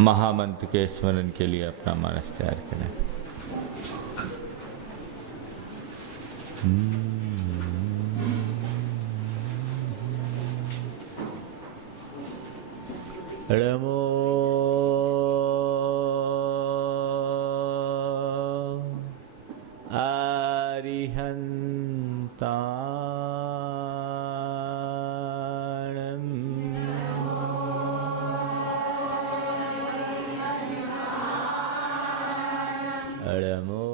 महामंत्र के स्मरण के लिए अपना मनस तैयार करें। नमो अरिहन्ताणं नमो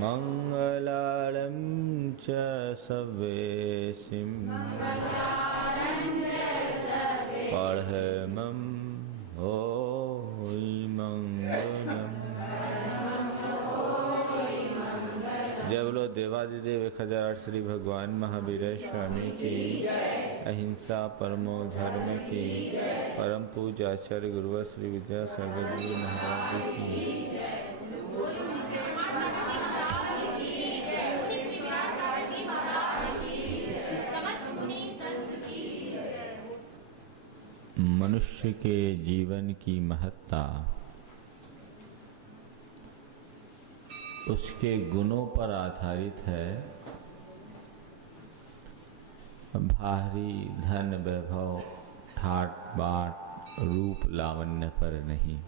मंगलालं च सर्वेसिं परमं होई मंगलम्। जय बोलो देवादिदेव 1008 श्री भगवान महावीर स्वामी की, अहिंसा परमो धर्म की, परम पूज्य आचार्य गुरु श्री विद्यासागर जी महाराज की। मनुष्य के जीवन की महत्ता उसके गुणों पर आधारित है, भारी धन वैभव ठाट बाट रूप लावण्य पर नहीं।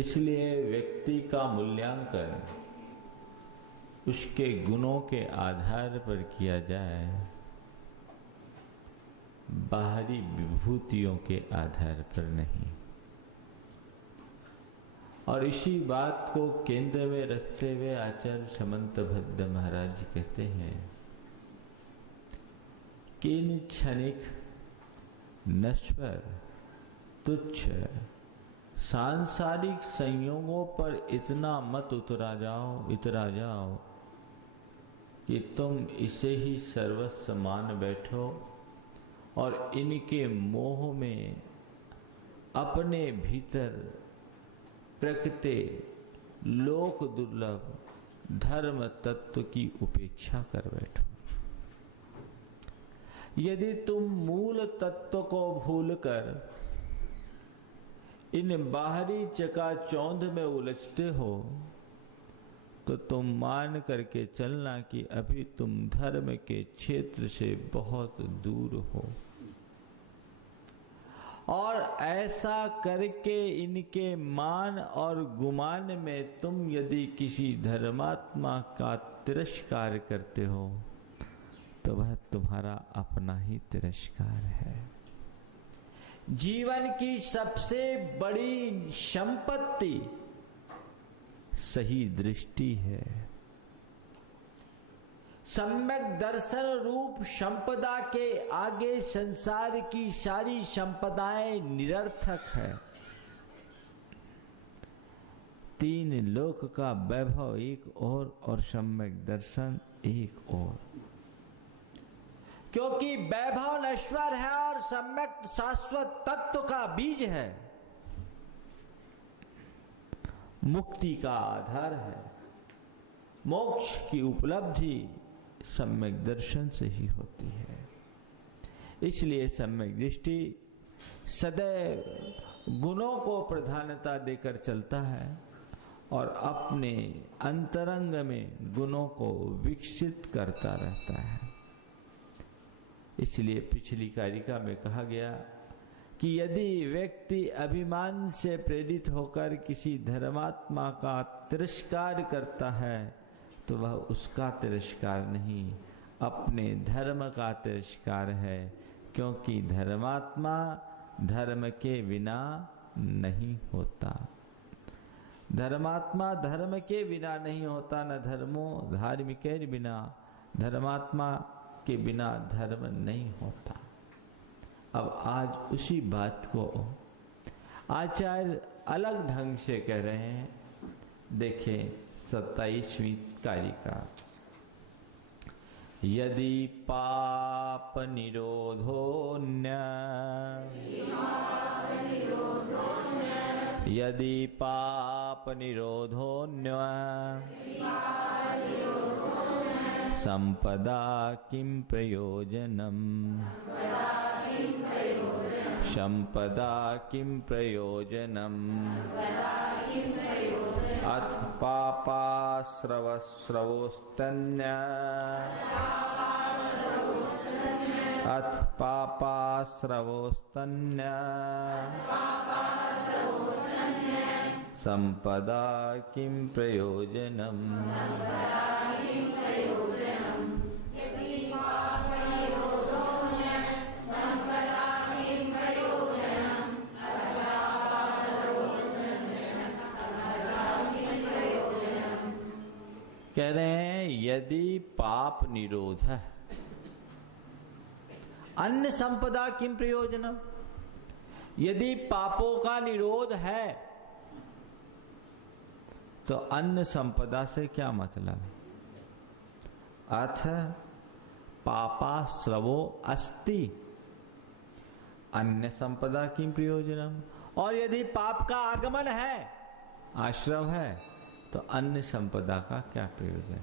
इसलिए व्यक्ति का मूल्यांकन उसके गुणों के आधार पर किया जाए, बाहरी विभूतियों के आधार पर नहीं। और इसी बात को केंद्र में रखते हुए आचार्य समंतभद्र महाराज जी कहते हैं, किन क्षणिक नश्वर तुच्छ सांसारिक संयोगों पर इतना मत इतरा जाओ कि तुम इसे ही सर्वस्व मान बैठो और इनके मोह में अपने भीतर प्रकृति लोक दुर्लभ धर्म तत्व की उपेक्षा कर बैठो। यदि तुम मूल तत्व को भूलकर इन बाहरी चकाचौंध में उलझते हो तो तुम मान करके चलना कि अभी तुम धर्म के क्षेत्र से बहुत दूर हो। और ऐसा करके इनके मान और गुमान में तुम यदि किसी धर्मात्मा का तिरस्कार करते हो तो वह तुम्हारा अपना ही तिरस्कार है। जीवन की सबसे बड़ी संपत्ति सही दृष्टि है। सम्यक दर्शन रूप संपदा के आगे संसार की सारी संपदाएं निरर्थक है। तीन लोक का वैभव एक और सम्यक दर्शन एक और। क्योंकि वैभव नश्वर है और सम्यक शाश्वत तत्व का बीज है, मुक्ति का आधार है। मोक्ष की उपलब्धि सम्यक दर्शन से ही होती है। इसलिए सम्यक दृष्टि सदैव गुणों को प्रधानता देकर चलता है और अपने अंतरंग में गुणों को विकसित करता रहता है। इसलिए पिछली कारिका में कहा गया कि यदि व्यक्ति अभिमान से प्रेरित होकर किसी धर्मात्मा का तिरस्कार करता है तो वह उसका तिरस्कार नहीं, अपने धर्म का तिरस्कार है, क्योंकि धर्मात्मा धर्म के बिना नहीं होता। धर्मात्मा धर्म के बिना नहीं होता, न धर्मो धार्मिकेर बिना, धर्मात्मा के बिना धर्म नहीं होता। अब आज उसी बात को आचार्य अलग ढंग से कह रहे हैं। देखें 27वीं कारिका। यदि पाप निरोधोन्य, यदि पाप निरोधोन्य संपदा किं प्रयोजनम्, संपदा किं प्रयोजनम्, अथ पापाश्रवस्रवोस्तन्य, अथ पापाश्रवोस्तन्य संपदा किं प्रयोजनम्। कह रहे हैं यदि पाप निरोध है, अन्य संपदा किम प्रयोजनम, यदि पापों का निरोध है तो अन्य संपदा से क्या मतलब। अथ पापाश्रवो अस्ति, अन्य संपदा किम प्रयोजनम, और यदि पाप का आगमन है, आश्रव है, तो अन्य संपदा का क्या प्रयोजन।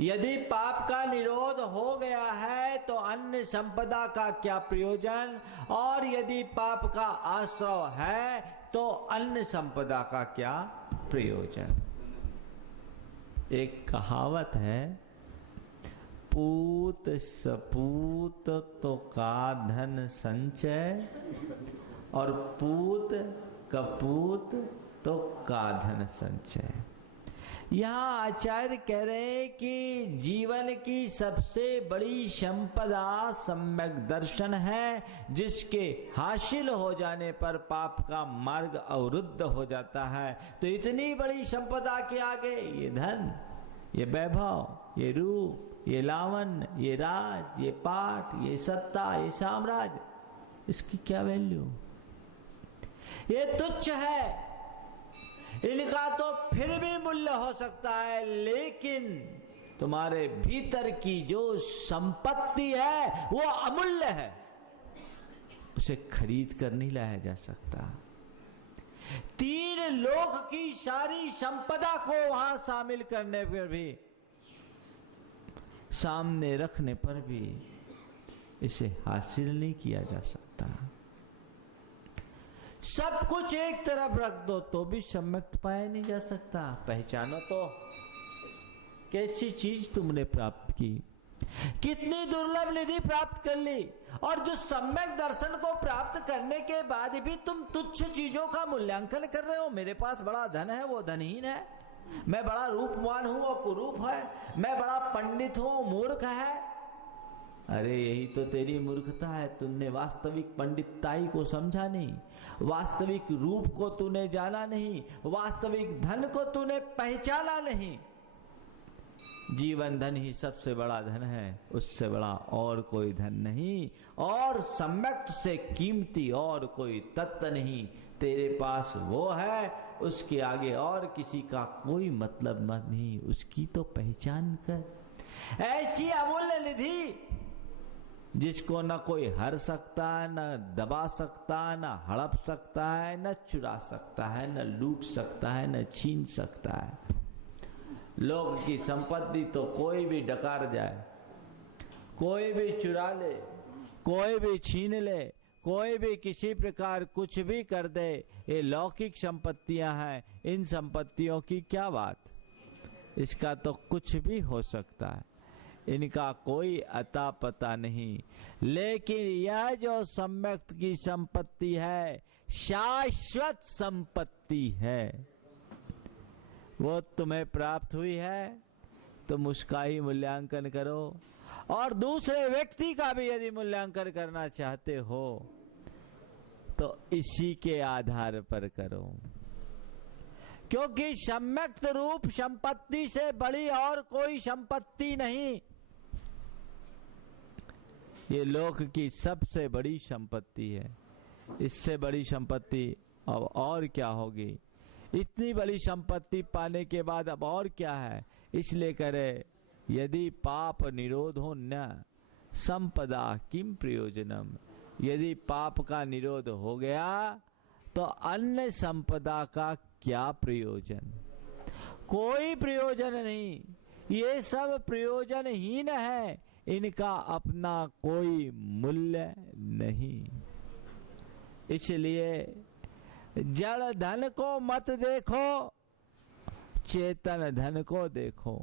यदि पाप का निरोध हो गया है तो अन्य संपदा का क्या प्रयोजन, और यदि पाप का आश्रव है तो अन्य संपदा का क्या प्रयोजन। एक कहावत है, पूत सपूत तो का धन संचय, और पूत कपूत तो का धन संचय। यहाँ आचार्य कह रहे हैं कि जीवन की सबसे बड़ी संपदा सम्यक दर्शन है, जिसके हासिल हो जाने पर पाप का मार्ग अवरुद्ध हो जाता है। तो इतनी बड़ी संपदा के आगे ये धन, ये वैभव, ये रूप, ये लावण्य, ये राज, ये पाठ, ये सत्ता, ये साम्राज्य, इसकी क्या वैल्यू। ये तुच्छ है, इनका तो फिर भी मूल्य हो सकता है, लेकिन तुम्हारे भीतर की जो संपत्ति है वो अमूल्य है, उसे खरीद कर नहीं लाया जा सकता। 3 लोक की सारी संपदा को वहां शामिल करने पर भी, सामने रखने पर भी इसे हासिल नहीं किया जा सकता। सब कुछ एक तरफ रख दो तो भी सम्यक पाया नहीं जा सकता। पहचानो तो कैसी चीज तुमने प्राप्त की, कितनी दुर्लभ निधि प्राप्त कर ली, और जो सम्यक दर्शन को प्राप्त करने के बाद भी तुम तुच्छ चीजों का मूल्यांकन कर रहे हो। मेरे पास बड़ा धन है, वो धनहीन है, मैं बड़ा रूपवान हूं, वो कुरूप है, मैं बड़ा पंडित हूं, मूर्ख है। अरे यही तो तेरी मूर्खता है, तुमने वास्तविक पंडिताई को समझा नहीं, वास्तविक रूप को तूने जाना नहीं, वास्तविक धन को तूने पहचाना नहीं। जीवन धन ही सबसे बड़ा धन है, उससे बड़ा और कोई धन नहीं, और सम्यक से कीमती और कोई तत्व नहीं। तेरे पास वो है, उसके आगे और किसी का कोई मतलब नहीं, उसकी तो पहचान कर। ऐसी अमूल्य निधि जिसको न कोई हर सकता है, न दबा सकता है, न हड़प सकता है, न चुरा सकता है, न लूट सकता है, न छीन सकता है। लोग की संपत्ति तो कोई भी डकार जाए, कोई भी चुरा ले, कोई भी छीन ले, कोई भी किसी प्रकार कुछ भी कर दे, ये लौकिक संपत्तियां हैं, इन संपत्तियों की क्या बात, इसका तो कुछ भी हो सकता है, इनका कोई अता पता नहीं। लेकिन यह जो सम्यक की संपत्ति है, शाश्वत संपत्ति है, वो तुम्हें प्राप्त हुई है, तुम उसका ही मूल्यांकन करो। और दूसरे व्यक्ति का भी यदि मूल्यांकन करना चाहते हो तो इसी के आधार पर करो, क्योंकि सम्यक रूप संपत्ति से बड़ी और कोई संपत्ति नहीं। ये लोक की सबसे बड़ी संपत्ति है, इससे बड़ी संपत्ति अब और क्या होगी। इतनी बड़ी संपत्ति पाने के बाद अब और क्या है। इसलिए करे यदि पाप निरोधो न संपदा किम प्रयोजनम, यदि पाप का निरोध हो गया तो अन्य संपदा का क्या प्रयोजन, कोई प्रयोजन नहीं। ये सब प्रयोजनहीन है, इनका अपना कोई मूल्य नहीं। इसलिए जड़ धन को मत देखो, चेतन धन को देखो।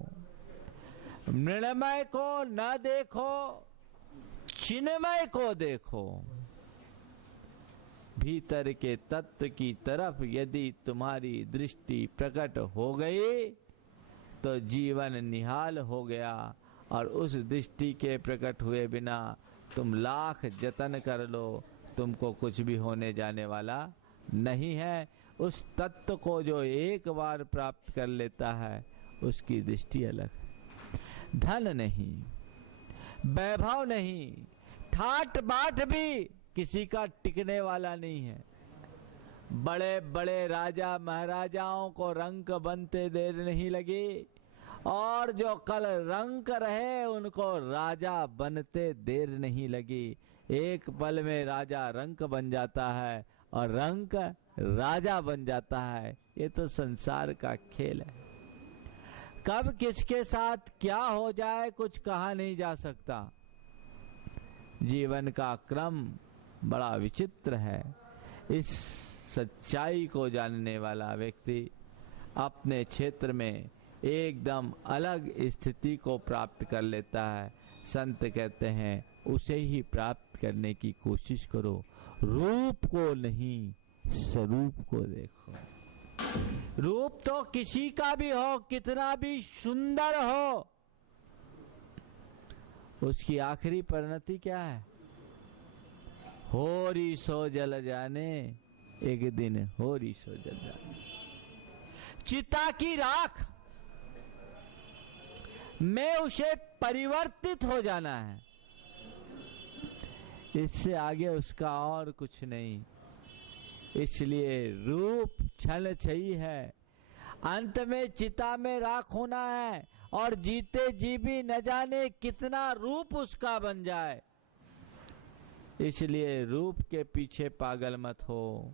मृण्मय को न देखो, चिन्मय को देखो। भीतर के तत्व की तरफ यदि तुम्हारी दृष्टि प्रकट हो गई तो जीवन निहाल हो गया, और उस दृष्टि के प्रकट हुए बिना तुम लाख जतन कर लो, तुमको कुछ भी होने जाने वाला नहीं है। उस तत्व को जो एक बार प्राप्त कर लेता है उसकी दृष्टि अलग है। धन नहीं, वैभव नहीं, ठाट बाट भी किसी का टिकने वाला नहीं है। बड़े बड़े राजा महाराजाओं को रंक बनते देर नहीं लगी, और जो कल रंक रहे उनको राजा बनते देर नहीं लगी। एक पल में राजा रंक बन जाता है और रंक राजा बन जाता है। ये तो संसार का खेल है। कब किसके साथ क्या हो जाए कुछ कहा नहीं जा सकता। जीवन का क्रम बड़ा विचित्र है। इस सच्चाई को जानने वाला व्यक्ति अपने क्षेत्र में एकदम अलग स्थिति को प्राप्त कर लेता है। संत कहते हैं उसे ही प्राप्त करने की कोशिश करो, रूप को नहीं स्वरूप को देखो। रूप तो किसी का भी हो, कितना भी सुंदर हो, उसकी आखिरी परिणति क्या है? होरी सो जल जाने, एक दिन होरी सो जल जाने। चिता की राख में उसे परिवर्तित हो जाना है, इससे आगे उसका और कुछ नहीं। इसलिए रूप क्षण छही है, अंत में चिता में राख होना है, और जीते जी भी न जाने कितना रूप उसका बन जाए। इसलिए रूप के पीछे पागल मत हो,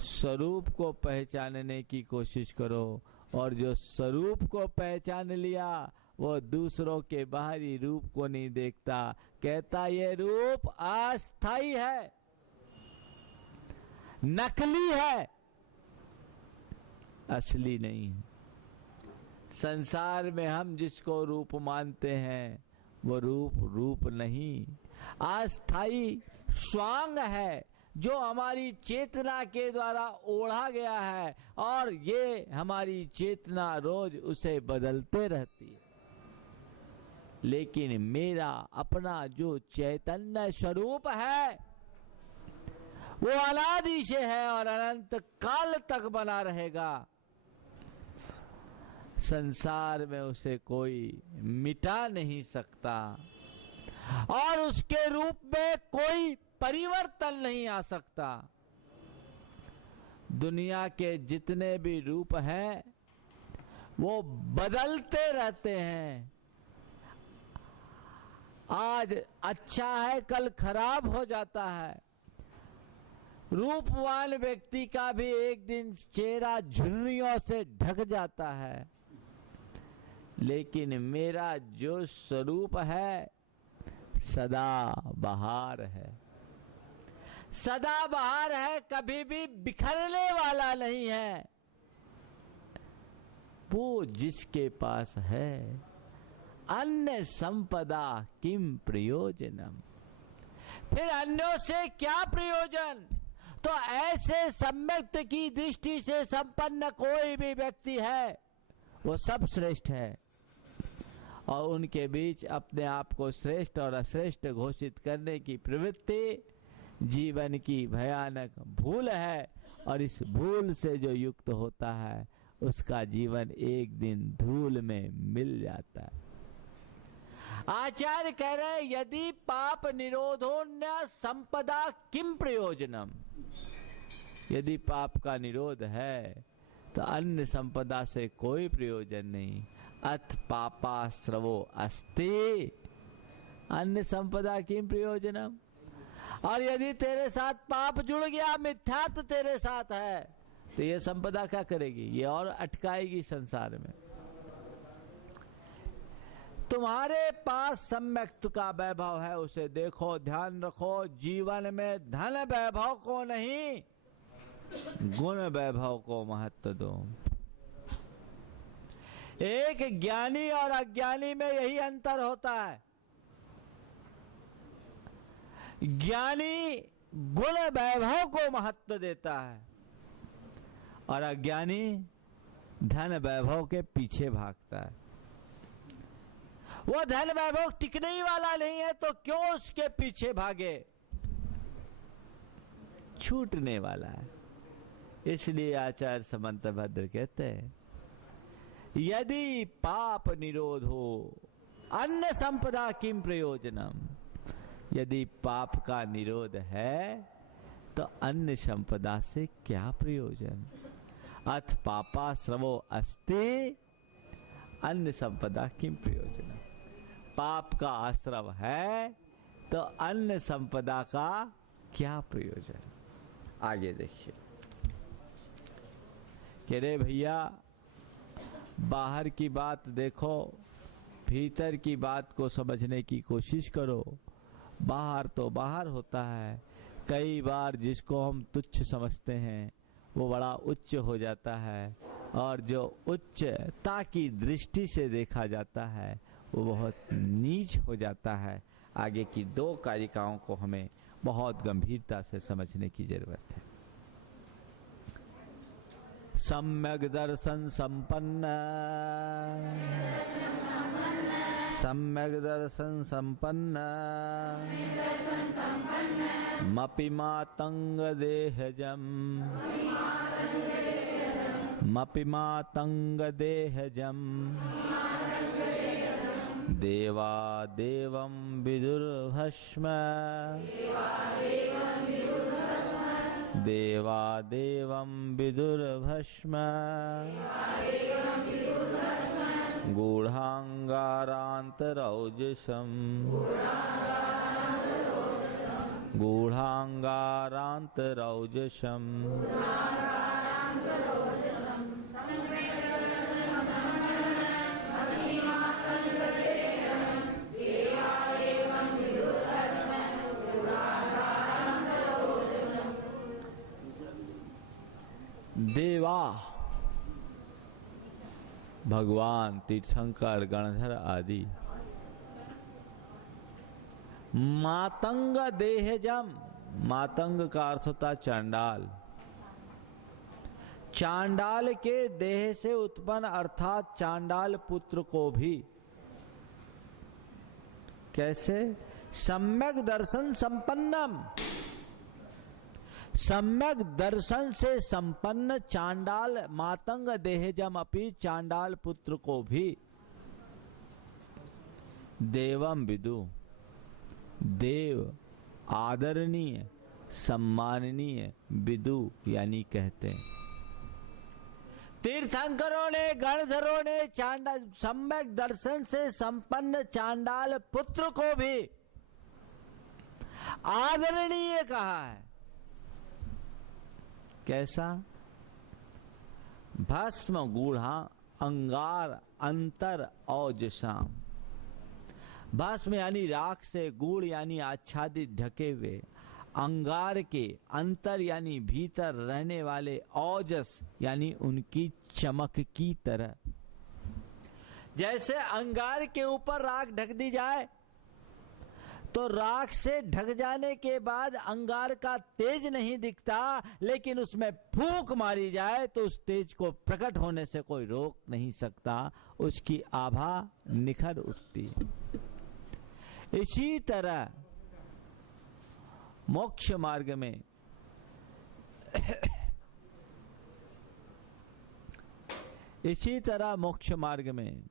स्वरूप को पहचानने की कोशिश करो। और जो स्वरूप को पहचान लिया वो दूसरों के बाहरी रूप को नहीं देखता, कहता ये रूप अस्थाई है, नकली है, असली नहीं। संसार में हम जिसको रूप मानते हैं वो रूप नहीं, अस्थाई स्वांग है जो हमारी चेतना के द्वारा ओढ़ा गया है, और ये हमारी चेतना रोज उसे बदलते रहती है। लेकिन मेरा अपना जो चैतन्य स्वरूप है वो अनादि से है और अनंत काल तक बना रहेगा। संसार में उसे कोई मिटा नहीं सकता, और उसके रूप में कोई परिवर्तन नहीं आ सकता। दुनिया के जितने भी रूप हैं वो बदलते रहते हैं। आज अच्छा है, कल खराब हो जाता है। रूपवान व्यक्ति का भी एक दिन चेहरा झुर्रियों से ढक जाता है, लेकिन मेरा जो स्वरूप है सदा बहार है, सदाबहार है, कभी भी बिखरने वाला नहीं है। वो जिसके पास है अन्य संपदा किम प्रयोजनम, फिर अन्यों से क्या प्रयोजन। तो ऐसे सम्यक्त की दृष्टि से संपन्न कोई भी व्यक्ति है वो सब श्रेष्ठ है, और उनके बीच अपने आप को श्रेष्ठ और अश्रेष्ठ घोषित करने की प्रवृत्ति जीवन की भयानक भूल है, और इस भूल से जो युक्त होता है उसका जीवन एक दिन धूल में मिल जाता है। आचार्य कह रहे हैं यदि पाप निरोधोन्य संपदा किम प्रयोजनम, यदि पाप का निरोध है तो अन्य संपदा से कोई प्रयोजन नहीं। अथ पापाश्रवो अस्ति, अन्य संपदा किम प्रयोजनम। और यदि तेरे साथ पाप जुड़ गया, मिथ्यात्व तेरे साथ है, तो ये संपदा क्या करेगी, ये और अटकाएगी संसार में। तुम्हारे पास सम्यक्त का वैभव है, उसे देखो, ध्यान रखो। जीवन में धन वैभव को नहीं, गुण वैभव को महत्व दो। एक ज्ञानी और अज्ञानी में यही अंतर होता है। ज्ञानी गुण वैभव को महत्व देता है और अज्ञानी धन वैभव के पीछे भागता है। वो धन वैभव टिकने ही वाला नहीं है तो क्यों उसके पीछे भागे, छूटने वाला है। इसलिए आचार्य समंत भद्र कहते हैं यदि पाप निरोध हो अन्य संपदा किम प्रयोजनम, यदि पाप का निरोध है तो अन्य संपदा से क्या प्रयोजन। अथ पापा श्रवो अस्ति, अन्य संपदा किम प्रयोजन। पाप का आश्रव है तो अन्य संपदा का क्या प्रयोजन। आगे देखिए, कह रहे भैया बाहर की बात देखो, भीतर की बात को समझने की कोशिश करो। बाहर तो बाहर होता है, कई बार जिसको हम तुच्छ समझते हैं वो बड़ा उच्च हो जाता है, और जो उच्चता की दृष्टि से देखा जाता है वो बहुत नीच हो जाता है। आगे की दो कारिकाओं को हमें बहुत गंभीरता से समझने की जरूरत है। सम्यक दर्शन संपन्न, सम्यक दर्शन संपन्न, मपि मातंग देहजम, मपि मातंग देहजम, देवा देवं विदुर्भस्म, देवा देवं विदुर्भस्म, गूढ़ांगारांतरौजसम, गूढ़ांगारांतरौजसम, देवा भगवान, तीर्थंकर, गणधर आदि। मातंग देहजम, मातंग का अर्थ होता चांडाल। चांडाल के देह से उत्पन्न अर्थात चांडाल पुत्र को भी कैसे, सम्यक दर्शन संपन्नम, सम्यक दर्शन से संपन्न चांडाल मातंग देहजम अपि, चांडाल पुत्र को भी देवम विदु, देव आदरणीय सम्माननीय, विदु यानी कहते हैं। तीर्थंकरों ने, गणधरों ने चांडाल, सम्यक दर्शन से संपन्न चांडाल पुत्र को भी आदरणीय कहा है। कैसा, भस्म गूढ़ा अंगार अंतर औजसाम, भस्म यानी राख से, गूढ़ यानी आच्छादित ढके हुए, अंगार के अंतर यानी भीतर रहने वाले ओजस यानी उनकी चमक की तरह। जैसे अंगार के ऊपर राख ढक दी जाए तो राख से ढक जाने के बाद अंगार का तेज नहीं दिखता, लेकिन उसमें फूंक मारी जाए तो उस तेज को प्रकट होने से कोई रोक नहीं सकता, उसकी आभा निखर उठती है। इसी तरह मोक्ष मार्ग में इसी तरह मोक्ष मार्ग में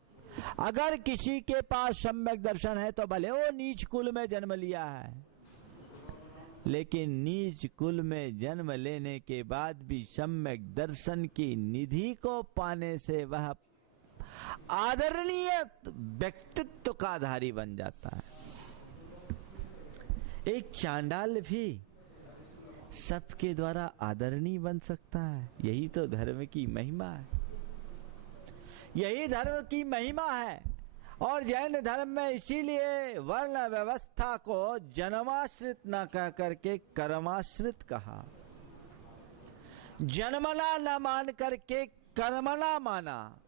अगर किसी के पास सम्यक दर्शन है तो भले वो नीच कुल में जन्म लिया है, लेकिन नीच कुल में जन्म लेने के बाद भी सम्यक दर्शन की निधि को पाने से वह आदरणीय व्यक्तित्व का धारी बन जाता है। एक चांडाल भी सबके द्वारा आदरणीय बन सकता है। यही तो धर्म की महिमा है, यही धर्म की महिमा है। और जैन धर्म में इसीलिए वर्ण व्यवस्था को जन्माश्रित न कह करके कर्माश्रित कहा, जन्मना न मान करके कर्मना माना।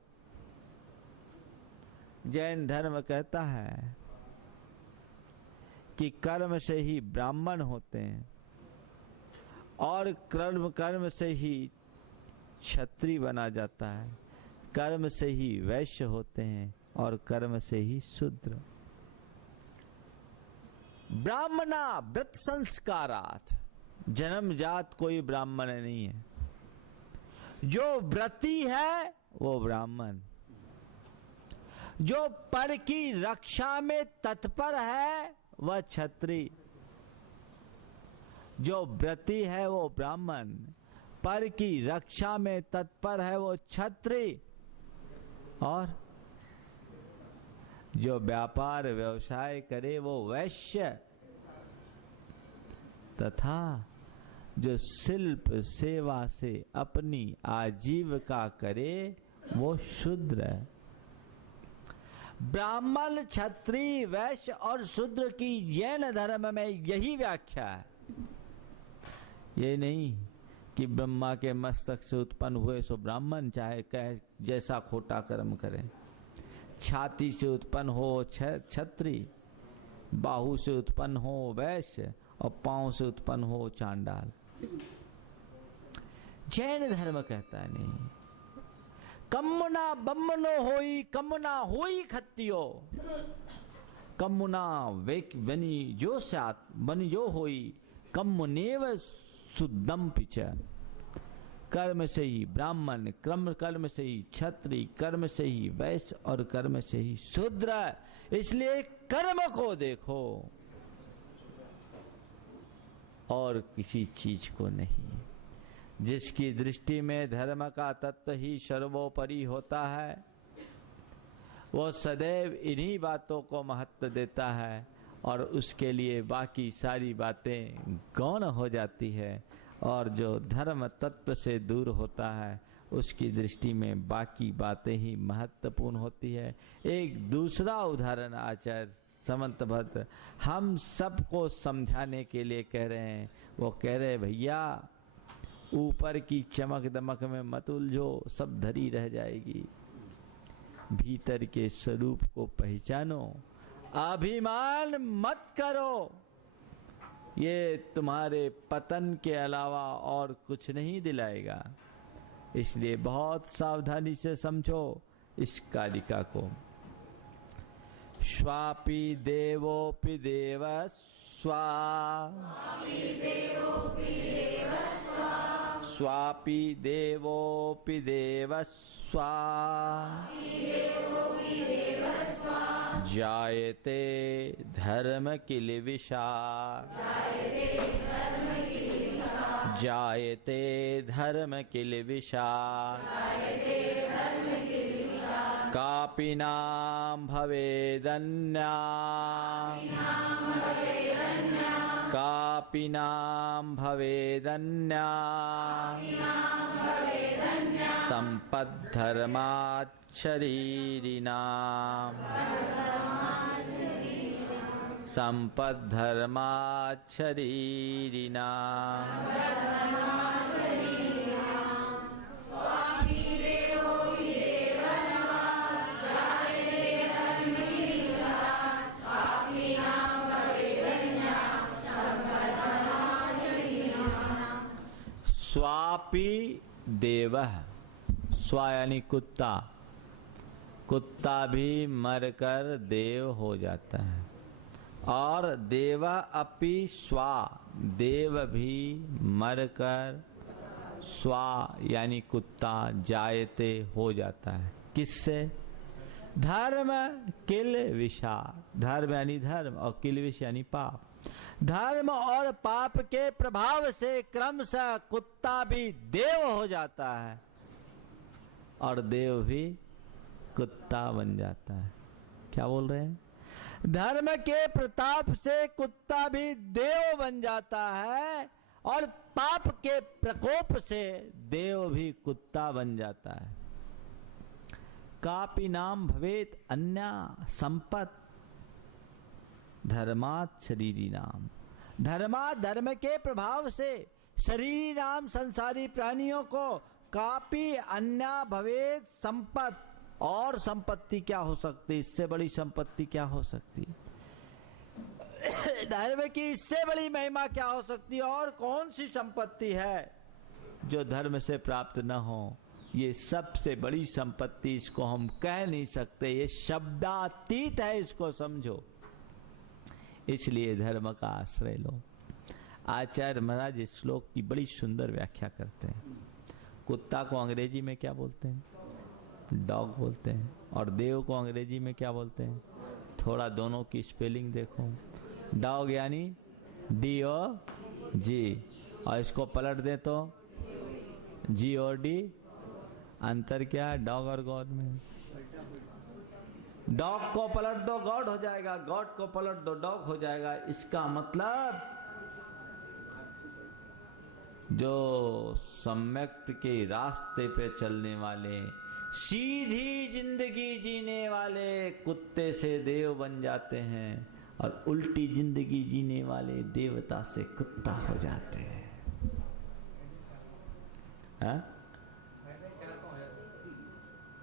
जैन धर्म कहता है कि कर्म से ही ब्राह्मण होते हैं और कर्म से ही क्षत्रिय बना जाता है, कर्म से ही वैश्य होते हैं और कर्म से ही शूद्र। ब्राह्मणा व्रत संस्कारात्, जन्मजात कोई ब्राह्मण नहीं है। जो व्रती है वो ब्राह्मण, जो पर की रक्षा में तत्पर है वह क्षत्रिय। जो व्रती है वो ब्राह्मण, पर की रक्षा में तत्पर है वो क्षत्रिय, और जो व्यापार व्यवसाय करे वो वैश्य, तथा जो शिल्प सेवा से अपनी आजीविका करे वो शूद्र है। ब्राह्मण, क्षत्रिय, वैश्य और शूद्र की जैन धर्म में यही व्याख्या है। ये नहीं कि ब्रह्मा के मस्तक से उत्पन्न हुए सो ब्राह्मण, चाहे कह जैसा खोटा कर्म करे। छाती से उत्पन्न हो क्षत्रिय, बाहु से उत्पन्न हो वैश्य और पांव से उत्पन्न हो चांडाल। जैन धर्म कहता है नहीं, कम्मुना बम्मनो होई, कम्मुना होई खत्तियो, कम्मुना वेक वनी जो सात बनी जो होई, कम्मुनेव शुद्धम पिच। कर्म से ही ब्राह्मण, कर्म से ही क्षत्रिय, कर्म से ही वैश्य और कर्म से ही शूद्र। इसलिए कर्म को देखो और किसी चीज को नहीं। जिसकी दृष्टि में धर्म का तत्व ही सर्वोपरि होता है वो सदैव इन्हीं बातों को महत्व देता है और उसके लिए बाकी सारी बातें गौण हो जाती है। और जो धर्म तत्व से दूर होता है उसकी दृष्टि में बाकी बातें ही महत्वपूर्ण होती है। एक दूसरा उदाहरण आचार्य समंत भद्र हम सबको समझाने के लिए कह रहे हैं। वो कह रहे भैया ऊपर की चमक दमक में मत उलझो, सब धरी रह जाएगी। भीतर के स्वरूप को पहचानो, अभिमान मत करो, ये तुम्हारे पतन के अलावा और कुछ नहीं दिलाएगा। इसलिए बहुत सावधानी से समझो इस कारिका को। स्वापि देवोपि देव स्वा, स्वापि देवोपि देव स्वा, जायते धर्म किल्बिषा, जायते धर्म किल्बिषा, कापि नाम भवेदन्या, कापि नाम भवेदन्या, सम्पद्धर्मात् शरीरिणाम्, संपद्धर्मात् शरीरिणाम् स्वापि देवः, स्वा यानी कुत्ता, कुत्ता भी मरकर देव हो जाता है। और देव अपि स्वा, देव भी मरकर स्वा यानी कुत्ता जायते हो जाता है। किससे? धर्म किल विषाद, धर्म यानी धर्म और किल विष यानी पाप। धर्म और पाप के प्रभाव से क्रमशः कुत्ता भी देव हो जाता है और देव भी कुत्ता बन जाता है। क्या बोल रहे हैं? धर्म के प्रताप से कुत्ता भी देव बन जाता है और पाप के प्रकोप से देव भी कुत्ता बन जाता है। कापि नाम भवेत अन्या संपत् धर्मात् शरीरी नाम, धर्मात् धर्म के प्रभाव से शरीरी नाम संसारी प्राणियों को कापि अन्या भवेत संपत्, और संपत्ति क्या हो सकती, इससे बड़ी संपत्ति क्या हो सकती है? धर्म की इससे बड़ी महिमा क्या हो सकती है? और कौन सी संपत्ति है जो धर्म से प्राप्त न हो? ये सबसे बड़ी संपत्ति, इसको हम कह नहीं सकते, ये शब्दातीत है, इसको समझो। इसलिए धर्म का आश्रय लो। आचार्य महाराज इस श्लोक की बड़ी सुंदर व्याख्या करते हैं। कुत्ता को अंग्रेजी में क्या बोलते हैं? डॉग बोलते हैं। और देव को अंग्रेजी में क्या बोलते हैं? थोड़ा दोनों की स्पेलिंग देखो। डॉग यानी D-O-G, और इसको पलट दे तो G-O-D। अंतर क्या है डॉग और गॉड में? डॉग को पलट दो गॉड हो जाएगा, गॉड को पलट दो डॉग हो जाएगा। इसका मतलब जो सम्यक्त के रास्ते पे चलने वाले, सीधी जिंदगी जीने वाले कुत्ते से देव बन जाते हैं, और उल्टी जिंदगी जीने वाले देवता से कुत्ता हो जाते हैं। हा?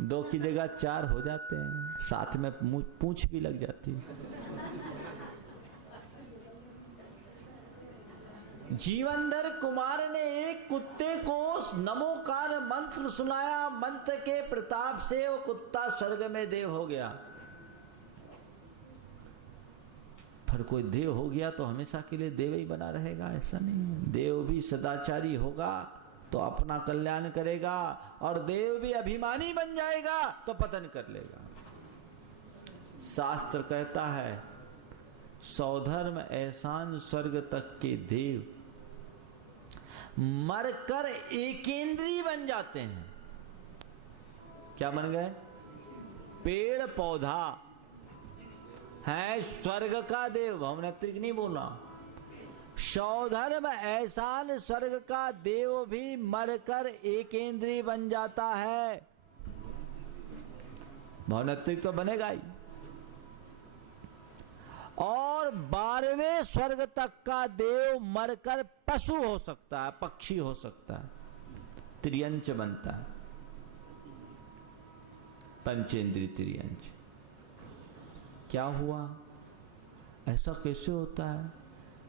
दो की जगह चार हो जाते हैं, साथ में पूंछ भी लग जाती है। जीवनधर कुमार ने एक कुत्ते को नमोकार मंत्र सुनाया, मंत्र के प्रताप से वो कुत्ता स्वर्ग में देव हो गया। पर कोई देव हो गया तो हमेशा के लिए देव ही बना रहेगा, ऐसा नहीं। देव भी सदाचारी होगा तो अपना कल्याण करेगा, और देव भी अभिमानी बन जाएगा तो पतन कर लेगा। शास्त्र कहता है सौधर्म एहसान स्वर्ग तक के देव मरकर एकेंद्रीय बन जाते हैं। क्या बन गए? पेड़ पौधा है स्वर्ग का देव, भवनेत्रिक नहीं बोला। सौधर्म एहसान स्वर्ग का देव भी मरकर एकेंद्रीय बन जाता है। भवनेत्रिक तो बनेगा ही। और 12वें स्वर्ग तक का देव मरकर पशु हो सकता है, पक्षी हो सकता है, त्रियंच बनता है, पंचेंद्रिय त्रियंच। क्या हुआ? ऐसा कैसे होता है?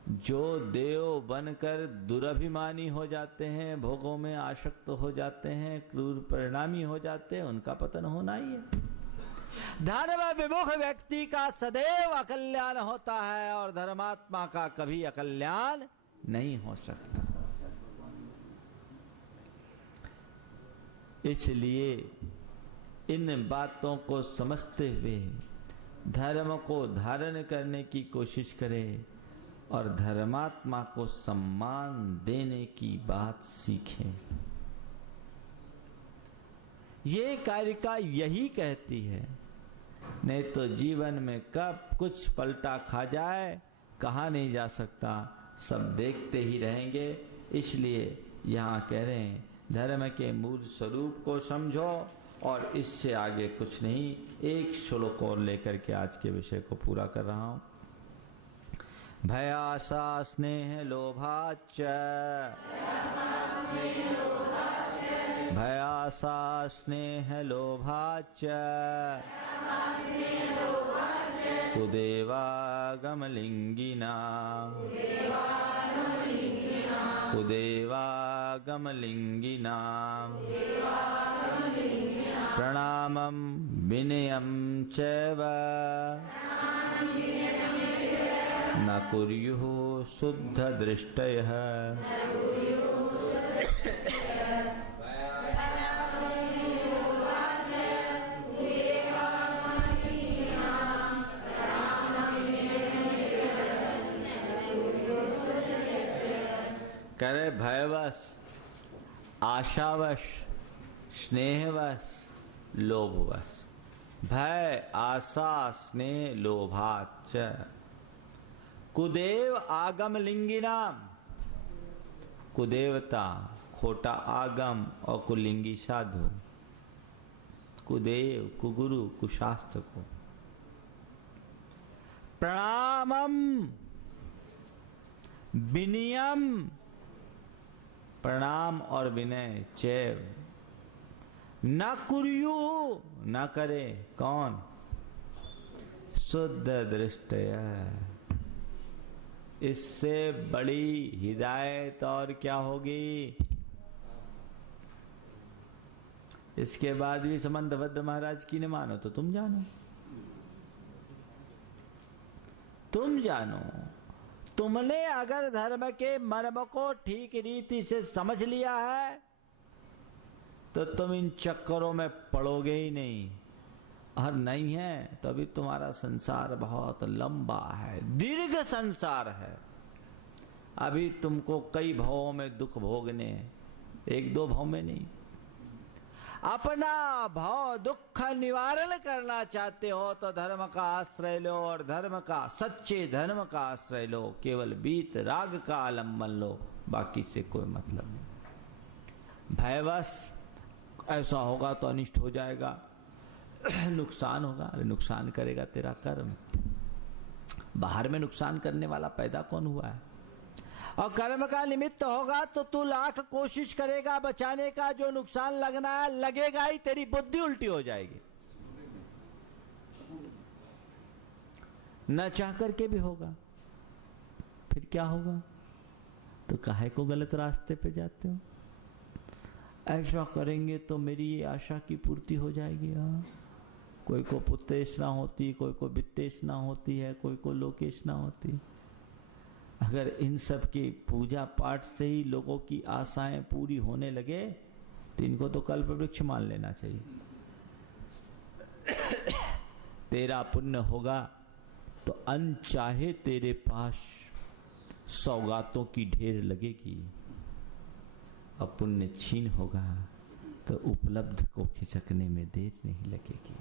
जो देव बनकर दुरभिमानी हो जाते हैं, भोगों में आसक्त हो जाते हैं, क्रूर परिणामी हो जाते हैं, उनका पतन होना ही है। धर्म विमुख व्यक्ति का सदैव अकल्याण होता है और धर्मात्मा का कभी अकल्याण नहीं हो सकता। इसलिए इन बातों को समझते हुए धर्म को धारण करने की कोशिश करें और धर्मात्मा को सम्मान देने की बात सीखें। ये कारिका यही कहती है, नहीं तो जीवन में कब कुछ पलटा खा जाए कहा नहीं जा सकता, सब देखते ही रहेंगे। इसलिए यहाँ कह रहे हैं धर्म के मूल स्वरूप को समझो, और इससे आगे कुछ नहीं। एक श्लोक और लेकर के आज के विषय को पूरा कर रहा हूं। भयासा स्नेह लोभाच्च भयासा स्नेह लोभाच्च कुदेवागमलिंगिना कुदेवागमलिंगिना प्रणामं विनयं चैव न कुर्युः शुद्धदृष्टयः। करे भयवश, आशावश, स्नेहवश, लोभवश। भय, आशा, स्नेह, लोभाच्च कुदेव आगम लिंगिनाम। कुदेवता, खोटा आगम और कुलिंगी साधु। कुदेव, कुगुरु, कुशास्त्र को प्रणामम विनयम, प्रणाम और विनय चैव न कुर्यु, न करे कौन? शुद्ध दृष्टय। इससे बड़ी हिदायत और क्या होगी? इसके बाद भी समंतभद्र महाराज की न मानो तो तुम जानो, तुम जानो। तुमने अगर धर्म के मर्म को ठीक रीति से समझ लिया है तो तुम इन चक्करों में पड़ोगे ही नहीं, और नहीं है तो अभी तुम्हारा संसार बहुत लंबा है, दीर्घ संसार है। अभी तुमको कई भावों में दुख भोगने हैं, एक दो भाव में नहीं। अपना भाव दुख निवारण करना चाहते हो तो धर्म का आश्रय लो, और धर्म का, सच्चे धर्म का आश्रय लो। केवल बीत राग का आलम्बन लो, बाकी से कोई मतलब नहीं। भयवश, ऐसा होगा तो अनिष्ट हो जाएगा, नुकसान होगा। अरे नुकसान करेगा तेरा कर्म। बाहर में नुकसान करने वाला पैदा कौन हुआ है? और कर्म का निमित्त होगा तो तू लाख कोशिश करेगा बचाने का, जो नुकसान लगना है लगेगा ही, तेरी बुद्धि उल्टी हो जाएगी। न चाह करके भी होगा, फिर क्या होगा? तो काहे को गलत रास्ते पे जाते हो? ऐसा करेंगे तो मेरी ये आशा की पूर्ति हो जाएगी। कोई को पुत्रेष्णा होती, कोई को वित्तेष्णा होती है, कोई को लोकेष्णा होती। अगर इन सब की पूजा पाठ से ही लोगों की आशाएं पूरी होने लगे तो इनको तो कल्प वृक्ष मान लेना चाहिए। तेरा पुण्य होगा तो अनचाहे तेरे पास सौगातों की ढेर लगेगी, और पुण्य छीन होगा तो उपलब्ध को खिसकने में देर नहीं लगेगी।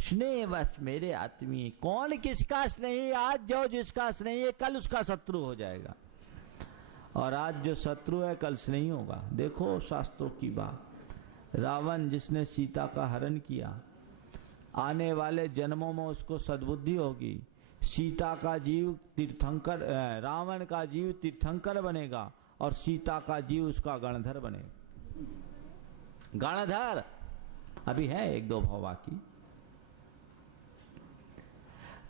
स्नेह बस मेरे आत्मी, कौन किसका स्नेही? आज जो जिसका स्नेही है कल उसका शत्रु हो जाएगा, और आज जो शत्रु है कल स्नेही होगा। देखो शास्त्रों की बात, रावण जिसने सीता का हरण किया, आने वाले जन्मों में उसको सद्बुद्धि होगी। सीता का जीव तीर्थंकर, रावण का जीव तीर्थंकर बनेगा, और सीता का जीव उसका गणधर बनेगा। गणधर अभी है एक दो भाव बाकी,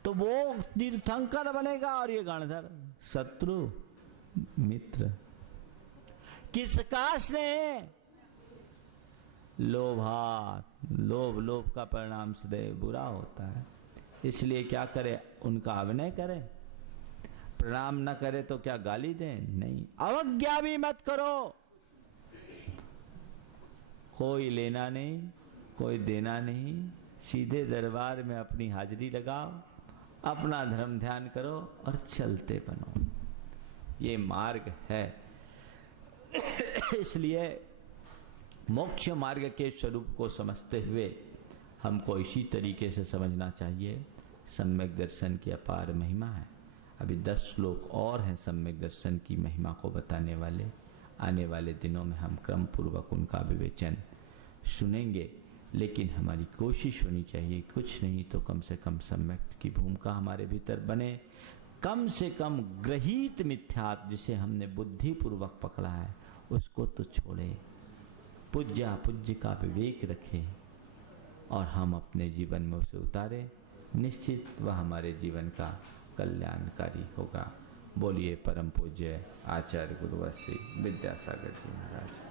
तो वो तीर्थंकर बनेगा और ये गणधर। शत्रु मित्र, किसका स्नेह? लोभात। लोभ का परिणाम सदैव बुरा होता है। इसलिए क्या करे? उनका अभिनय करे, प्रणाम न करे तो क्या गाली दें? नहीं। अवज्ञा भी मत करो, कोई लेना नहीं, कोई देना नहीं। सीधे दरबार में अपनी हाजिरी लगाओ, अपना धर्म ध्यान करो और चलते बनो। ये मार्ग है। इसलिए मोक्ष मार्ग के स्वरूप को समझते हुए हमको इसी तरीके से समझना चाहिए। सम्यक दर्शन की अपार महिमा है। अभी 10 श्लोक और हैं सम्यक दर्शन की महिमा को बताने वाले। आने वाले दिनों में हम क्रम पूर्वक उनका विवेचन सुनेंगे, लेकिन हमारी कोशिश होनी चाहिए, कुछ नहीं तो कम से कम सम्यक की भूमिका हमारे भीतर बने। कम से कम ग्रहित मिथ्यात्व जिसे हमने बुद्धि पूर्वक पकड़ा है उसको तो छोड़े, पूज्य पूज्य का विवेक रखे और हम अपने जीवन में उसे उतारे। निश्चित वह हमारे जीवन का कल्याणकारी होगा। बोलिए परम पूज्य आचार्य गुरुवर श्री विद्यासागर जी महाराज।